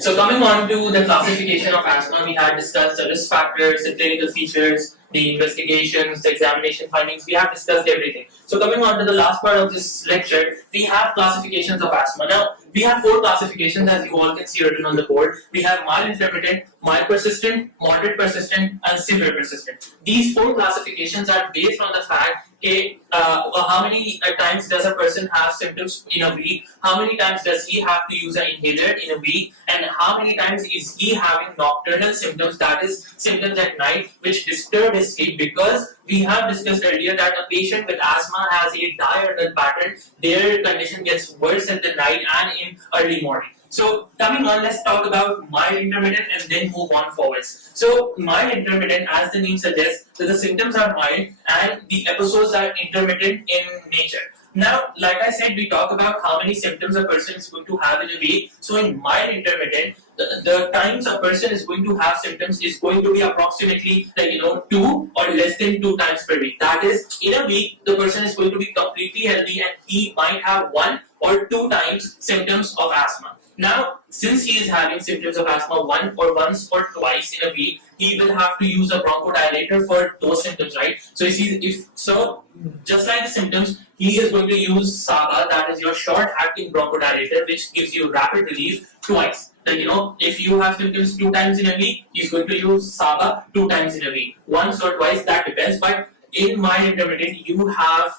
So coming on to the classification of asthma, we had discussed the risk factors, the clinical features, the investigations, the examination findings. We have discussed everything. So coming on to the last part of this lecture, we have classifications of asthma. Now, we have 4 classifications as you all can see written on the board. We have mild intermittent, mild persistent, moderate persistent, and severe persistent. These 4 classifications are based on the fact how many times does a person have symptoms in a week, how many times does he have to use an inhaler in a week, and how many times is he having nocturnal symptoms, that is symptoms at night which disturb his sleep, because we have discussed earlier that a patient with asthma has a diurnal pattern. Their condition gets worse at the night and in early morning. So coming on, let's talk about mild intermittent and then move on forwards. So mild intermittent, as the name suggests, so the symptoms are mild and the episodes are intermittent in nature. Now, like I said, we talk about how many symptoms a person is going to have in a week. So in mild intermittent, the times a person is going to have symptoms is going to be approximately 2 or less than 2 times per week. That is, in a week, the person is going to be completely healthy and he might have 1 or 2 times symptoms of asthma. Now, since he is having symptoms of asthma once or twice in a week, he will have to use a bronchodilator for those symptoms, right? So just like the symptoms, he is going to use SABA, that is your short-acting bronchodilator, which gives you rapid relief twice. If you have symptoms 2 times in a week, he's going to use SABA 2 times in a week. Once or twice, that depends. But in mild intermittent, you have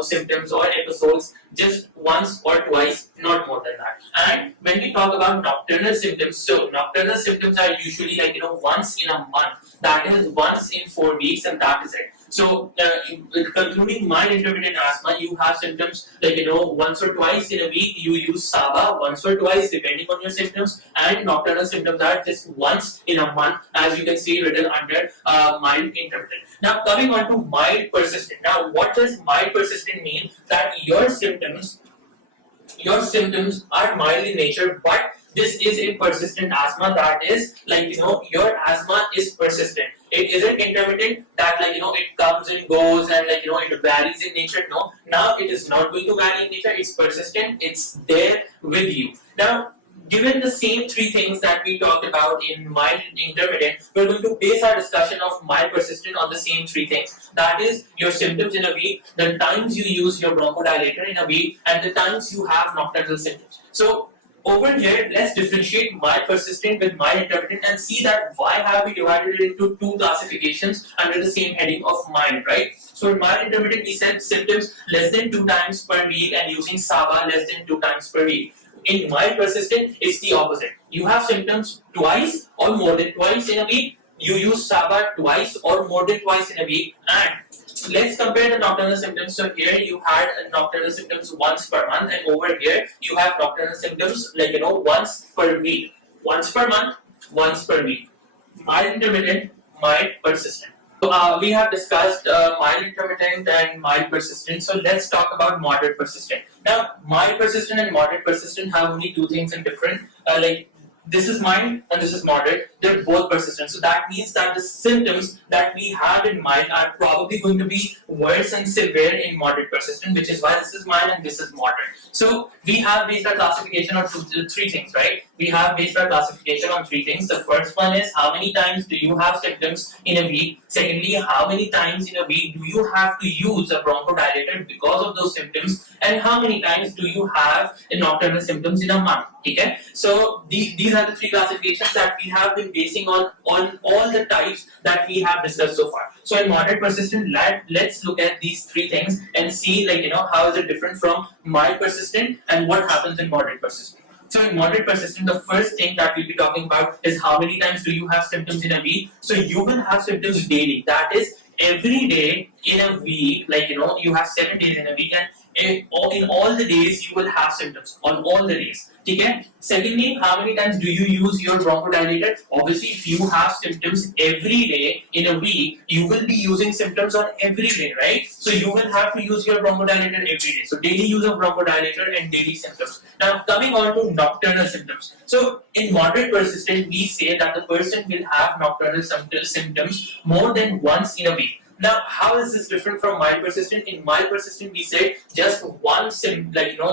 symptoms or episodes just once or twice, not more than that. And when we talk about nocturnal symptoms, so nocturnal symptoms are usually once in a month. That is once in 4 weeks, and that is it. So, concluding mild intermittent asthma, you have symptoms once or twice in a week. You use SABA once or twice, depending on your symptoms, and nocturnal symptoms are just once in a month, as you can see written under mild intermittent. Now, coming on to mild persistent. Now, what does mild persistent mean? That your symptoms are mild in nature, but this is a persistent asthma. That is your asthma is persistent. It isn't intermittent that it comes and goes and it varies in nature. No, now it is not going to vary in nature. It's persistent. It's there with you. Now, given the same 3 things that we talked about in mild and intermittent, we're going to base our discussion of mild persistent on the same 3 things. That is your symptoms in a week, the times you use your bronchodilator in a week, and the times you have nocturnal symptoms. So over here, let's differentiate mild persistent with mild intermittent and see that why have we divided it into 2 classifications under the same heading of mild, right? So in mild intermittent, we said symptoms less than 2 times per week and using SABA less than 2 times per week. In mild persistent, it's the opposite. You have symptoms twice or more than twice in a week. You use SABA twice or more than twice in a week. And let's compare the nocturnal symptoms. So here you had nocturnal symptoms once per month, and over here you have nocturnal symptoms once per week. Once per month, once per week. Mild intermittent, mild persistent. So we have discussed mild intermittent and mild persistent. So let's talk about moderate persistent. Now, mild persistent and moderate persistent have only 2 things in different. This is mild and this is moderate. They're both persistent. So that means that the symptoms that we have in mild are probably going to be worse and severe in moderate persistent, which is why this is mild and this is moderate. So we have based our classification on 3 things, right? We have based our classification on 3 things. The first one is how many times do you have symptoms in a week? Secondly, how many times in a week do you have to use a bronchodilator because of those symptoms? And how many times do you have nocturnal symptoms in a month? Okay? So these are the 3 classifications that we have been basing on all the types that we have discussed so far. So in moderate persistent, let's look at these 3 things and see how is it different from mild persistent and what happens in moderate persistent. So in moderate persistent, the first thing that we'll be talking about is how many times do you have symptoms in a week. So you will have symptoms daily. That is, every day in a week, you have 7 days in a week, and in all the days you will have symptoms on all the days. Okay? Secondly, how many times do you use your bronchodilator? Obviously, if you have symptoms every day in a week, you will be using symptoms on every day, right? So you will have to use your bronchodilator every day. So daily use of bronchodilator and daily symptoms. Now coming on to nocturnal symptoms. So in moderate persistent, we say that the person will have nocturnal symptoms more than once in a week. Now, how is this different from mild persistent? In mild persistent, we say just one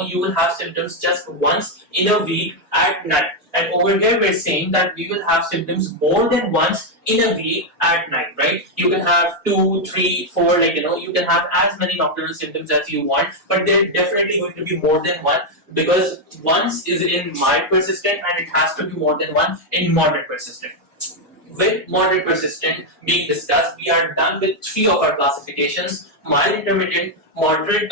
you will have symptoms just once in a week at night. And over here we're saying that we will have symptoms more than once in a week at night, right? You can have 2, 3, 4, you can have as many nocturnal symptoms as you want, but they're definitely going to be more than one, because once is in mild persistent and it has to be more than one in moderate persistent. With moderate persistent being discussed, we are done with 3 of our classifications: mild intermittent, moderate,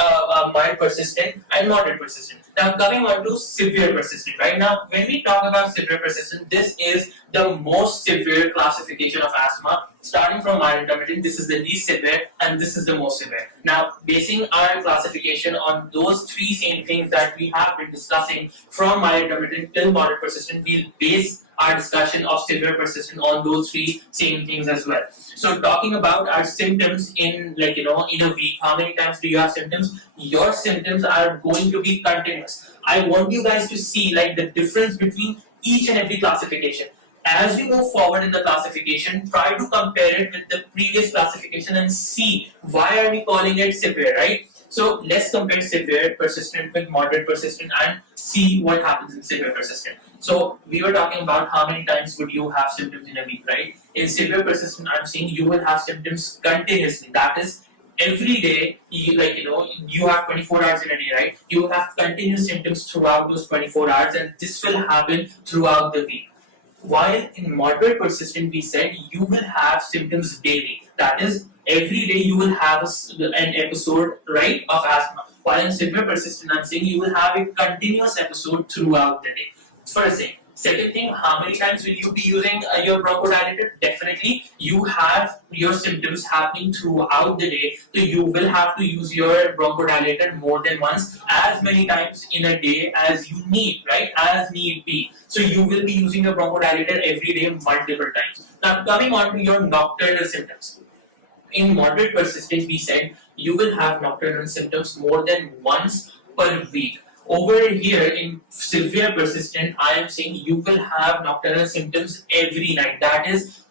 mild persistent, and moderate persistent. Now coming on to severe persistent. Right now, when we talk about severe persistent, this is the most severe classification of asthma. Starting from mild intermittent, this is the least severe, and this is the most severe. Now, basing our classification on those 3 same things that we have been discussing, from mild intermittent till moderate persistent, we'll base our discussion of severe persistent on those 3 same things as well. So talking about our symptoms in in a week, how many times do you have symptoms? Your symptoms are going to be continuous. I want you guys to see the difference between each and every classification. As you move forward in the classification, try to compare it with the previous classification and see why are we calling it severe, right? So let's compare severe persistent with moderate persistent and see what happens in severe persistent. So we were talking about how many times would you have symptoms in a week, right? In severe persistent, I'm saying you will have symptoms continuously. That is, every day, you have 24 hours in a day, right? You will have continuous symptoms throughout those 24 hours, and this will happen throughout the week. While in moderate persistent, we said you will have symptoms daily. That is, every day you will have an episode, right, of asthma. While in severe persistent, I'm saying you will have a continuous episode throughout the day. First thing. Second thing, how many times will you be using your bronchodilator? Definitely, you have your symptoms happening throughout the day, so you will have to use your bronchodilator more than once, as many times in a day as you need, right? As need be. So you will be using your bronchodilator every day multiple times. Now coming on to your nocturnal symptoms. In moderate persistent, we said you will have nocturnal symptoms more than once per week. Over here in severe persistent, I am saying you will have nocturnal symptoms every night. That is,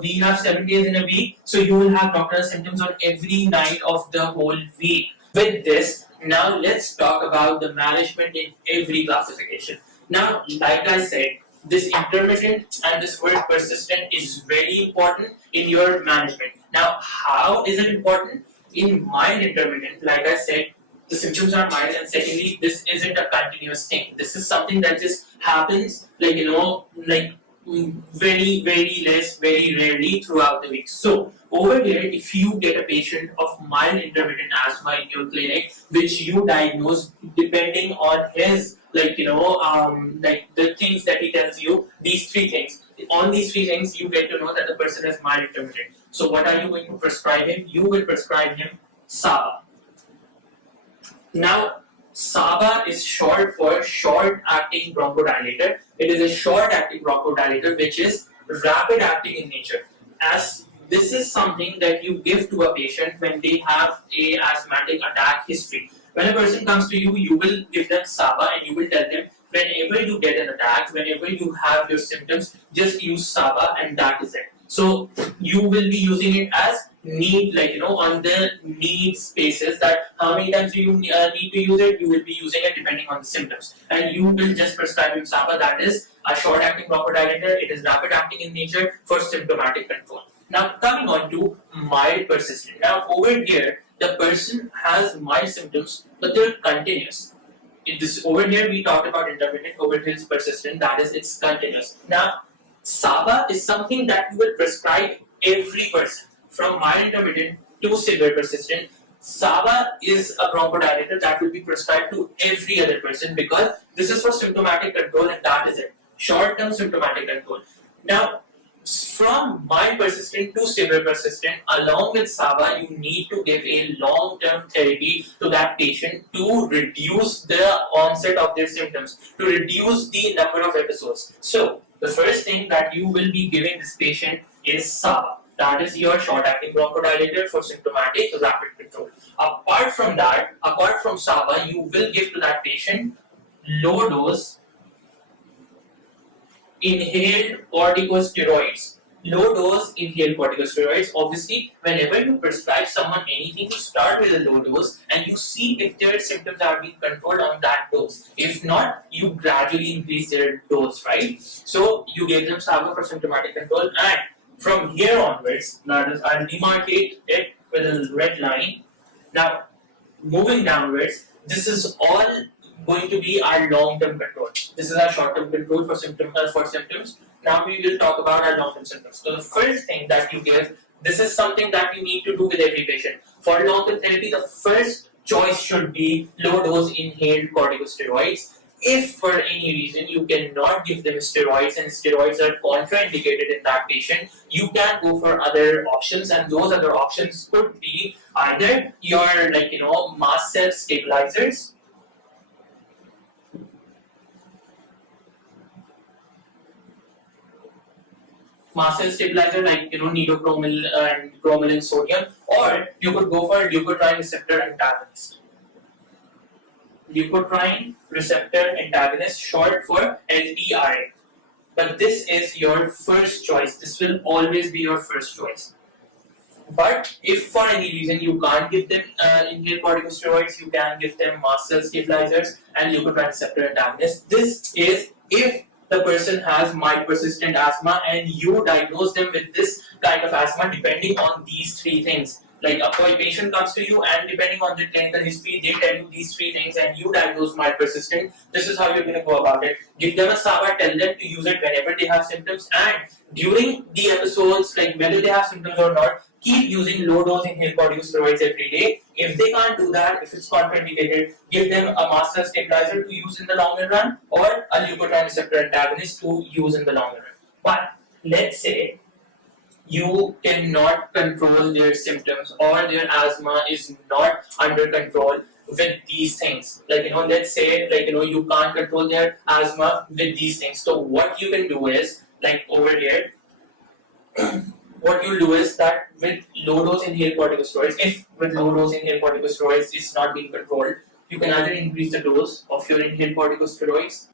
we have 7 days in a week, so you will have nocturnal symptoms on every night of the whole week. With this, now let's talk about the management in every classification. Now, like I said, this intermittent and this word persistent is very important in your management. Now, how is it important? In mild intermittent, like I said, the symptoms are mild, and secondly, this isn't a continuous thing. This is something that just happens, very, very less, very rarely throughout the week. So, over here, if you get a patient of mild intermittent asthma in your clinic, which you diagnose depending on his, the things that he tells you, these 3 things. On these 3 things, you get to know that the person is mild intermittent. So, what are you going to prescribe him? You will prescribe him SABA. Now, SABA is short for short-acting bronchodilator. It is a short-acting bronchodilator which is rapid-acting in nature. As this is something that you give to a patient when they have a asthmatic attack history. When a person comes to you, you will give them SABA and you will tell them, whenever you get an attack, whenever you have your symptoms, just use SABA and that is it. So you will be using it as need, on the need spaces, that how many times do you need to use it, you will be using it depending on the symptoms. And you will just prescribe him SABA, that is a short-acting bronchodilator. It is rapid-acting in nature for symptomatic control. Now coming on to mild persistent. Now over here, the person has mild symptoms, but they're continuous. Over here we talked about intermittent, over here is persistent, that is, it's continuous. Now SABA is something that you will prescribe every person, from mild intermittent to severe persistent. SABA is a bronchodilator that will be prescribed to every other person, because this is for symptomatic control and that is it. Short-term symptomatic control. Now, from mild persistent to severe persistent, along with SABA, you need to give a long-term therapy to that patient to reduce the onset of their symptoms, to reduce the number of episodes. So, the first thing that you will be giving this patient is SABA. That is your short-acting bronchodilator for symptomatic rapid control. Apart from that, apart from SABA, you will give to that patient low-dose inhaled corticosteroids. low dose inhaled corticosteroids, obviously, whenever you prescribe someone anything, you start with a low dose and you see if their symptoms are being controlled on that dose. If not, you gradually increase their dose, right? So you give them SAGA for symptomatic control, and from here onwards, that is, I'll demarcate it with a red line. Now, moving downwards, this is all going to be our long-term control. This is our short-term control for symptoms. Now we will talk about our long-term symptoms. So the first thing that you give, this is something that you need to do with every patient. For long-term therapy, the first choice should be low-dose inhaled corticosteroids. If for any reason you cannot give them steroids and steroids are contraindicated in that patient, you can go for other options, and those other options could be either your mast cell stabilizers, like nidopromil and bromelain sodium, or you could go for leukotriene receptor antagonist. Leukotriene receptor antagonist, short for LTRA. But this is your first choice. This will always be your first choice. But if for any reason you can't give them inhaled corticosteroids, you can give them mast cell stabilizers and leukotriene receptor antagonists. This is if the person has mild persistent asthma and you diagnose them with this kind of asthma depending on these three things. Like a patient comes to you and depending on the clinical history, they tell you these three things and you diagnose mild persistent. This is how you're going to go about it. Give them a SABA, tell them to use it whenever they have symptoms, and during the episodes, like whether they have symptoms or not, keep using low dose inhaled corticosteroids every day. If they can't do that, if it's contraindicated, give them a mast cell stabilizer to use in the longer run or a leukotriene receptor antagonist to use in the longer run. But let's say you cannot control their symptoms or their asthma is not under control with these things. Let's say you can't control their asthma with these things. So what you can do is, like over here, what you'll do is that with low dose inhaled corticosteroids, if with low dose inhaled corticosteroids is not being controlled, you can either increase the dose of your inhaled corticosteroids,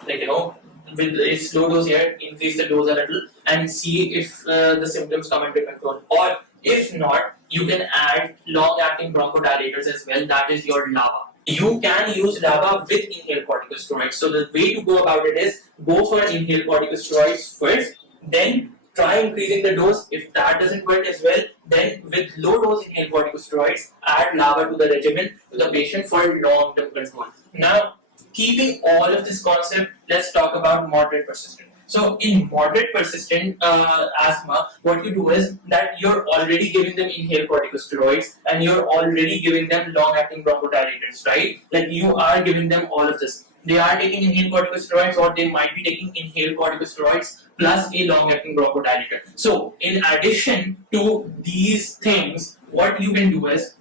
with a slow dose here, increase the dose a little and see if the symptoms come under control. Or if not, you can add long-acting bronchodilators as well, that is your LABA. You can use LABA with inhaled corticosteroids. So the way to go about it is, go for inhaled corticosteroids first, then try increasing the dose. If that doesn't work as well, then with low dose inhaled corticosteroids, add LABA to the regimen to the patient for long-term control. Now, keeping all of this concept, let's talk about moderate persistent. So in moderate persistent asthma, what you do is that you're already giving them inhaled corticosteroids and you're already giving them long-acting bronchodilators, right? Like you are giving them all of this. They are taking inhaled corticosteroids or they might be taking inhaled corticosteroids plus a long-acting bronchodilator. So in addition to these things, what you can do is,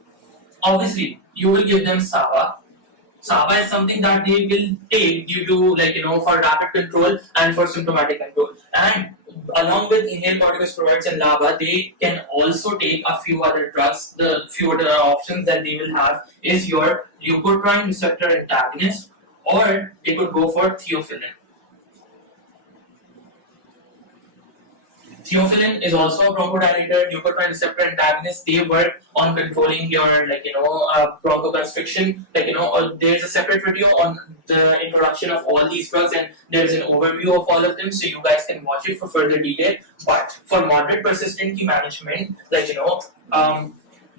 obviously, you will give them SABA. SABA is something that they will take due to for rapid control and for symptomatic control. And along with inhaled corticosteroids and LABA, they can also take a few other drugs. The few other options that they will have is your leukotriene receptor antagonist, or they could go for theophylline. Theophylline is also a bronchodilator, leukotriene receptor antagonist. They work on controlling your bronchoconstriction. There's a separate video on the introduction of all these drugs, and there's an overview of all of them, so you guys can watch it for further detail. But for moderate persistent management,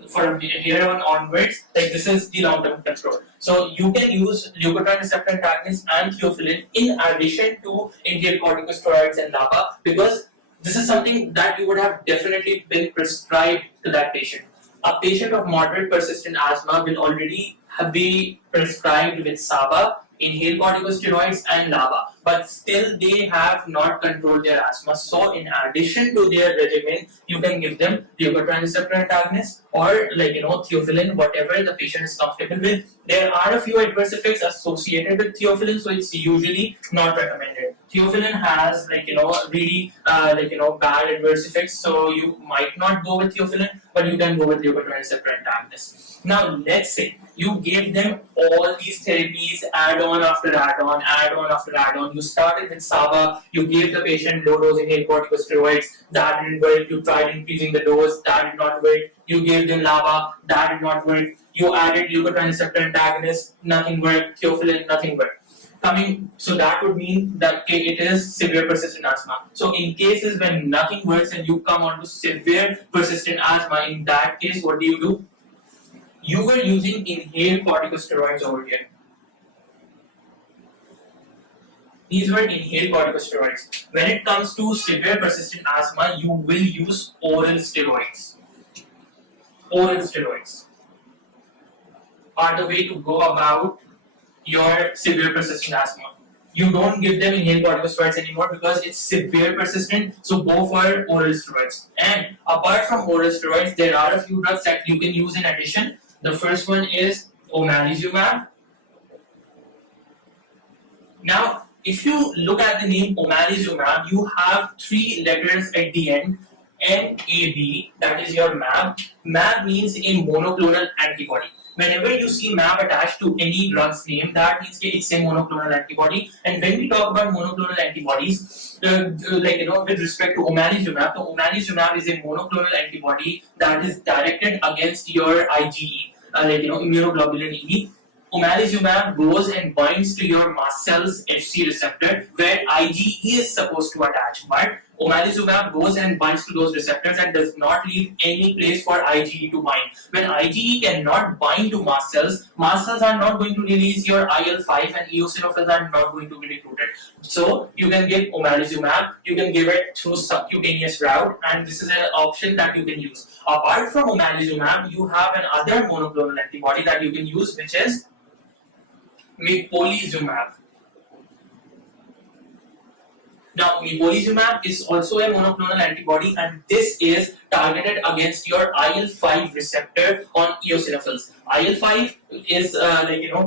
from here on onwards, this is the long-term control. So you can use leukotriene receptor antagonist and theophylline in addition to inhaled corticosteroids and LABA, because this is something that you would have definitely been prescribed to that patient. A patient of moderate persistent asthma will already be prescribed with SABA, inhaled corticosteroids and LABA, but still they have not controlled their asthma. So in addition to their regimen, you can give them leukotriene receptor antagonist or theophylline, whatever the patient is comfortable with. There are a few adverse effects associated with theophylline, so it's usually not recommended. Theophylline has really bad adverse effects, so you might not go with theophylline, but you can go with leukotriene receptor antagonist. Now let's say You gave them all these therapies, add-on after add-on, add-on after add-on. You started with SABA, you gave the patient low-dose inhaled corticosteroids, that didn't work. You tried increasing the dose, that did not work. You gave them LABA, that did not work. You added leukotriene receptor antagonist, nothing worked. Theophylline, nothing worked. So that would mean that it is severe persistent asthma. So in cases when nothing works and you come on to severe persistent asthma, in that case, what do? You were using inhaled corticosteroids over here. These were inhaled corticosteroids. When it comes to severe persistent asthma, you will use oral steroids. Oral steroids are the way to go about your severe persistent asthma. You don't give them inhaled corticosteroids anymore because it's severe persistent, so go for oral steroids. And apart from oral steroids, there are a few drugs that you can use in addition. The first one is Onanizumab. Now, if you look at the name Onanizumab, you have 3 letters at the end, MAB, that is your MAB. MAB means a monoclonal antibody. Whenever you see MAB attached to any drug's name, that means it's a monoclonal antibody. And when we talk about monoclonal antibodies, with respect to Onanizumab, the Onanizumab is a monoclonal antibody that is directed against your IgE, immunoglobulin E. Onanizumab goes and binds to your mast cells Fc receptor where IgE is supposed to attach, but Onanizumab goes and binds to those receptors and does not leave any place for IgE to bind. When IgE cannot bind to mast cells are not going to release your IL-5 and eosinophils are not going to be recruited. So you can give Onanizumab, you can give it through subcutaneous route, and this is an option that you can use. Apart from Onanizumab, you have another monoclonal antibody that you can use, which is Mepolizumab. Now, Mepolizumab is also a monoclonal antibody, and this is targeted against your IL-5 receptor on eosinophils. IL-5 is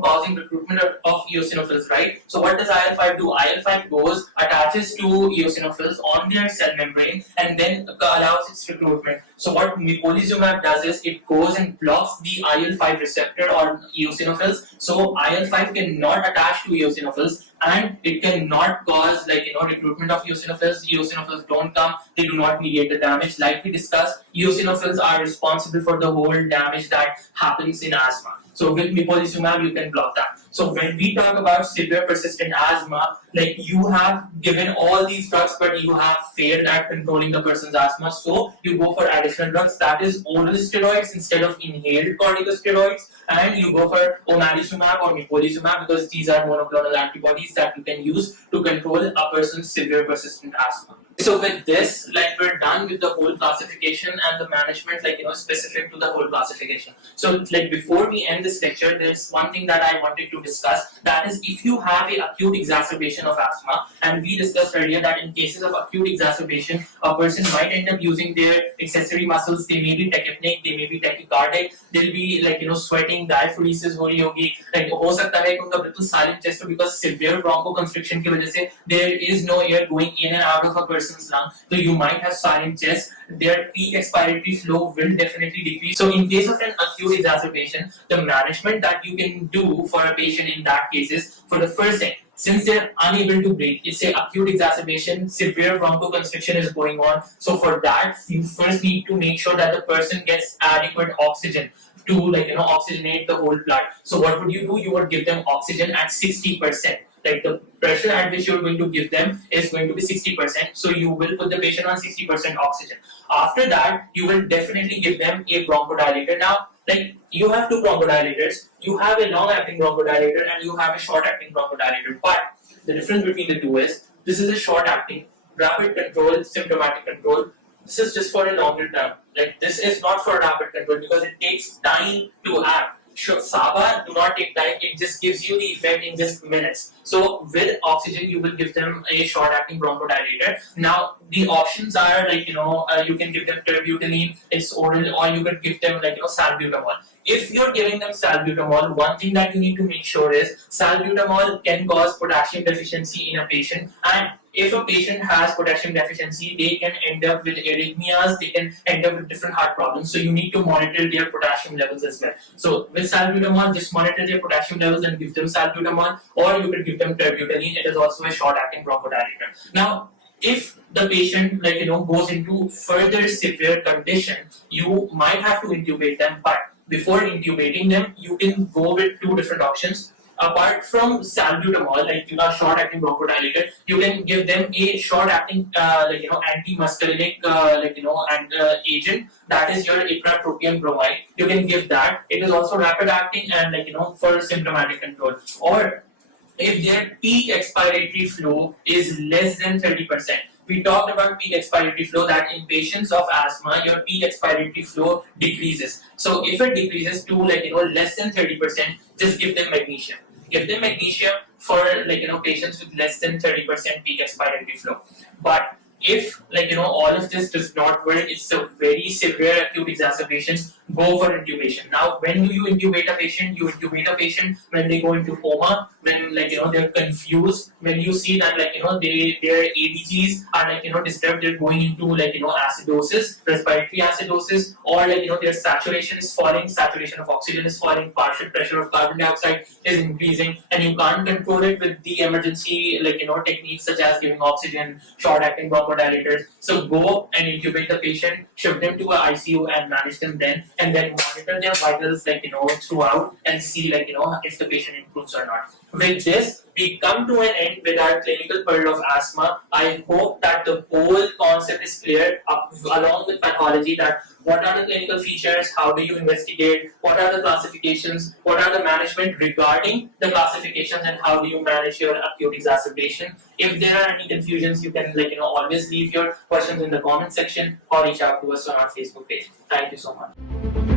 causing recruitment of eosinophils, right? So what does IL-5 do? IL-5 goes, attaches to eosinophils on their cell membrane and then allows its recruitment. So what Mepolizumab does is it goes and blocks the IL-5 receptor on eosinophils, so IL-5 cannot attach to eosinophils and it cannot cause recruitment of eosinophils. Eosinophils don't come, they do not mediate the damage. Like we discussed, eosinophils are responsible for the whole damage that happens in asthma. So with Mepolizumab, you can block that. So when we talk about severe persistent asthma, you have given all these drugs, but you have failed at controlling the person's asthma. So you go for additional drugs, that is oral steroids instead of inhaled corticosteroids, and you go for Onanizumab or Mepolizumab because these are monoclonal antibodies that you can use to control a person's severe persistent asthma. So with this, we're done with the whole classification and the management, specific to the whole classification. So before we end this lecture, there's one thing that I wanted to discuss. That is, if you have an acute exacerbation of asthma, and we discussed earlier that in cases of acute exacerbation, a person might end up using their accessory muscles. They may be tachypneic, they may be tachycardic, they'll be sweating, diaphoresis हो रही होगी, हो सकता है कि उनका बिल्कुल silent chest हो because severe bronchoconstriction की वजह से there is no air going in and out of a person's lung, so you might have silent chest. Their peak expiratory flow will definitely decrease. So in case of an acute exacerbation, the management that you can do for a patient in that case is, for the first thing, since they're unable to breathe, it's an acute exacerbation, severe bronchoconstriction is going on. So for that, you first need to make sure that the person gets adequate oxygen to oxygenate the whole blood. So what would you do? You would give them oxygen at 60%. The pressure at which you're going to give them is going to be 60%. So you will put the patient on 60% oxygen. After that, you will definitely give them a bronchodilator. Now, you have 2 bronchodilators. You have a long-acting bronchodilator and you have a short-acting bronchodilator. But the difference between the two is, this is a short-acting, rapid control, symptomatic control. This is just for a longer term. This is not for rapid control because it takes time to act. SABA do not take time, it just gives you the effect in just minutes. So with oxygen, you will give them a short-acting bronchodilator. Now the options are you can give them terbutaline, it's oral, or you could give them salbutamol. if you're giving them salbutamol, one thing that you need to make sure is salbutamol can cause potassium deficiency in a patient, and if a patient has potassium deficiency, they can end up with arrhythmias, they can end up with different heart problems. So you need to monitor their potassium levels as well. So with salbutamol, just monitor their potassium levels and give them salbutamol, or you could give them terbutaline. It is also a short-acting bronchodilator. Now, if the patient goes into further severe condition, you might have to intubate them, but before intubating them, you can go with two different options. Apart from salbutamol, short-acting bronchodilator, you can give them a short-acting anti-muscarinic agent, that is your ipratropium bromide. You can give that. It is also rapid-acting and for symptomatic control. Or if their peak expiratory flow is less than 30%. We talked about peak expiratory flow, that in patients of asthma, your peak expiratory flow decreases. So if it decreases to less than 30%, just give them magnesium. Give them magnesium for patients with less than 30% peak expiratory flow. But if all of this does not work, it's a very severe acute exacerbation, go for intubation. Now, when do you intubate a patient? You intubate a patient when they go into coma, when they're confused, when you see that their ADGs are disturbed, they're going into acidosis, respiratory acidosis, or their saturation is falling, saturation of oxygen is falling, partial pressure of carbon dioxide is increasing, and you can't control it with the emergency techniques such as giving oxygen, short-acting bronchodilators. So go and intubate the patient, shift them to a ICU and manage them then, and then monitor their vitals throughout and see if the patient improves or not. With this, we come to an end with our clinical pearl of asthma. I hope that the whole concept is clear, along with pathology, that what are the clinical features, how do you investigate, what are the classifications, what are the management regarding the classifications, and how do you manage your acute exacerbation. If there are any confusions, you can always leave your questions in the comment section or reach out to us on our Facebook page. Thank you so much.